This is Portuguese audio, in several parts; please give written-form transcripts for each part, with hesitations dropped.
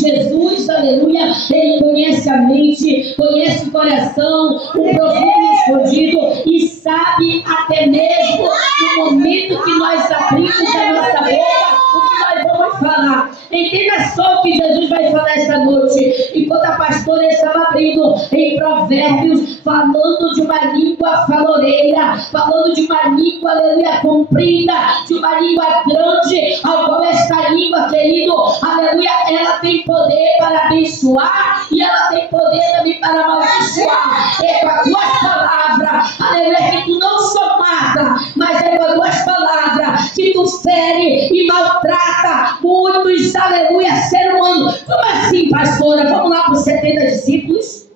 Jesus, aleluia, ele conhece a mente, conhece o coração, o profundo escondido e sabe até mesmo no momento que nós abrimos a nossa boca, o que nós vamos falar. Entenda só o que Jesus vai falar esta noite. Enquanto a pastora estava abrindo em Provérbios, falando de uma língua faloreira, falando de uma língua, aleluia, comprida, de uma língua grande, ao qual esta língua, querido, aleluia, ela tem poder para abençoar e ela tem poder também para amaldiçoar. É com as tuas palavras, aleluia, que tu não só mata, mas é com as tuas palavras que tu fere e maltrata muitos, aleluia, ser humano. Como assim, pastora? Vamos lá para os 70 discípulos?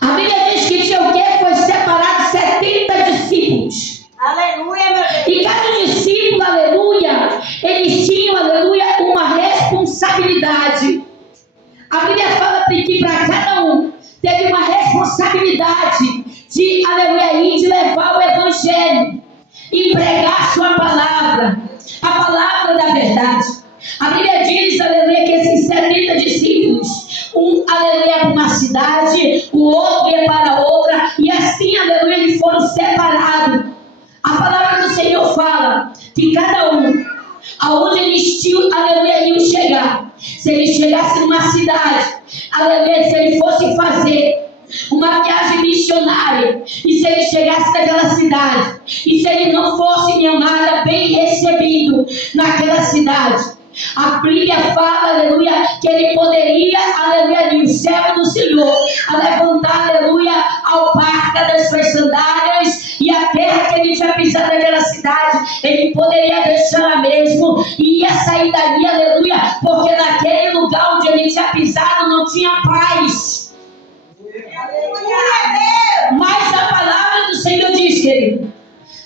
A Bíblia diz que tinha o quê? Foi separado 70 discípulos. Aleluia, meu Deus. E cada discípulo, aleluia, eles tinham, aleluia, uma responsabilidade. A Bíblia fala que para cada um teve uma responsabilidade de, aleluia, ir, de levar o evangelho e pregar sua palavra, a palavra da verdade. A Bíblia diz, aleluia, que esses 70 discípulos, um, aleluia, para uma cidade, o outro ia para outra, e assim, aleluia, eles foram separados. A palavra do Senhor fala que cada um, aonde eles tinham, aleluia, iam chegar, se eles chegassem numa cidade, aleluia, se ele fosse fazer uma viagem missionária, e se ele chegasse naquela cidade, e se ele não fosse, minha amada, bem recebido naquela cidade, a Bíblia fala, aleluia, que ele poderia, aleluia, o servo do Senhor, a levantar, aleluia, ao parca das suas sandálias, e a terra que ele tinha pisado naquela cidade, ele poderia deixar lá mesmo, e ia sair dali, aleluia, porque naquele lugar onde ele tinha pisado não tinha paz. Mas a palavra do Senhor diz, querido,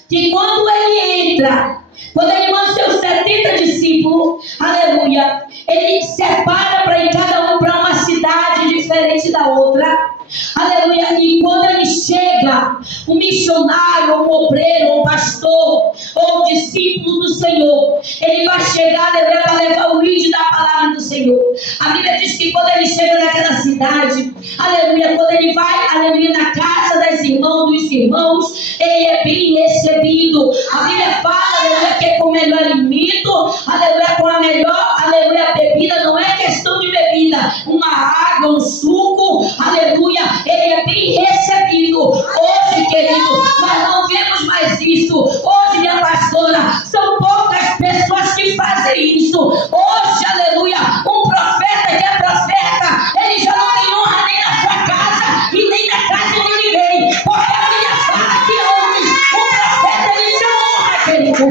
que quando ele entra, quando ele manda seus 70 discípulos, aleluia, ele separa para ir cada um para uma cidade diferente da outra, aleluia, e quando ele chega, um missionário, um obreiro, um pastor, ou um discípulo do Senhor, ele vai chegar, aleluia, para levar o vídeo da palavra do Senhor. A Bíblia diz que quando ele chega naquela cidade, aleluia, quando ele vai, aleluia, na casa das irmãs, dos irmãos, ele é bem recebido. A Bíblia fala, aleluia, que é com o melhor alimento, aleluia, com a melhor, aleluia, bebida, não é questão de bebida, uma água, um suco, aleluia, ele é bem recebido. Hoje, querido, nós não vemos mais isso. Hoje, minha pastora, são poucas pessoas que fazem isso. Hoje, aleluia, um profeta que é profeta, ele já não tem honra nem na sua casa e nem na casa de ninguém, porque a Bíblia fala que antes um profeta ele tinha honra, querido.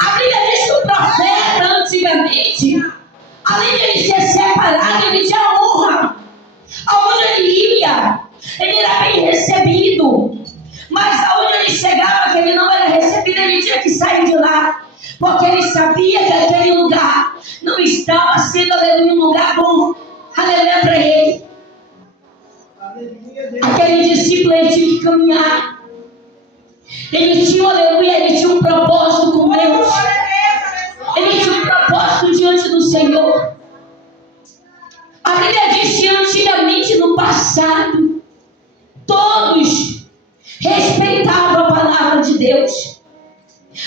A Bíblia diz que o profeta antigamente, além de ele ser separado, ele tinha honra. Aonde ele ia, ele era bem recebido. Mas aonde ele chegava, que ele não era recebido, ele tinha que sair de lá, porque ele sabia que aquele lugar não estava sendo, aleluia, um lugar bom, aleluia, para ele. Aquele discípulo, ele tinha que caminhar. Ele tinha, aleluia, ele tinha um propósito com Deus. Ele tinha um propósito diante do Senhor. A Bíblia diz que antigamente, no passado, todos respeitavam a palavra de Deus.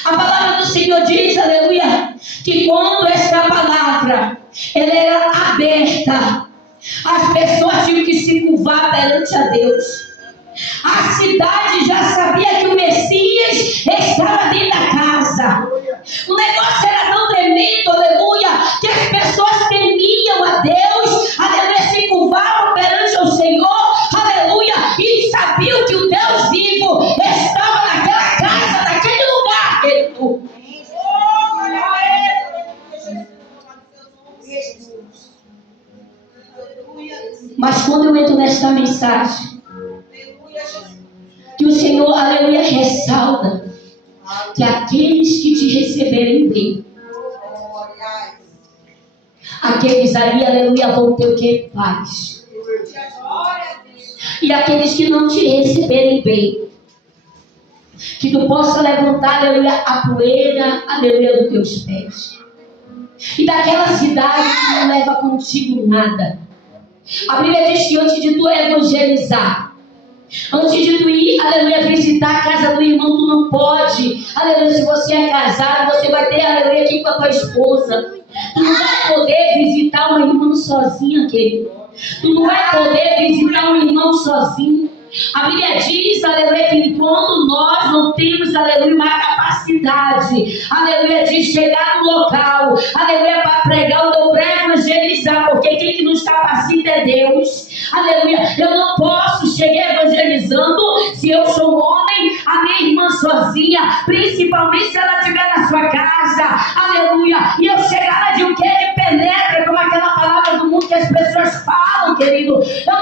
A palavra do Senhor diz, aleluia, que quando esta palavra ela era aberta, as pessoas tinham que se curvar perante a Deus. A cidade já sabia que o Messias estava dentro da casa. O negócio era tão tremendo, aleluia, que as pessoas temiam a Deus, aleluia, se curvavam perante o Senhor, aleluia, e sabiam que o Deus vivo estava naquela casa, naquele lugar, querido. Mas quando eu entro nesta mensagem, que o Senhor, aleluia, ressalta que aqueles que te receberem bem, aqueles ali, aleluia, vão ter o que? Paz. E aqueles que não te receberem bem, Que tu possa levantar, aleluia, a poeira, aleluia, dos teus pés. E daquela cidade tu não leva contigo nada. A Bíblia diz que antes de tu evangelizar, antes de tu ir, aleluia, visitar a casa do irmão, tu não pode. Aleluia, se você é casado, você vai ter, aleluia, aqui com a tua esposa. Tu não vai poder visitar um irmão sozinha, querido. Tu não vai poder visitar um irmão sozinho. A Bíblia diz, aleluia, que enquanto nós não temos, aleluia, uma capacidade, aleluia, de chegar no local, aleluia, para pregar ou para evangelizar, porque quem que nos capacita é Deus, aleluia. Eu não posso chegar evangelizando se eu sou um homem, a minha irmã sozinha, principalmente se ela estiver na sua casa, aleluia, e eu chegar lá de um quê? De penetra, como aquela palavra do mundo que as pessoas falam, querido. Eu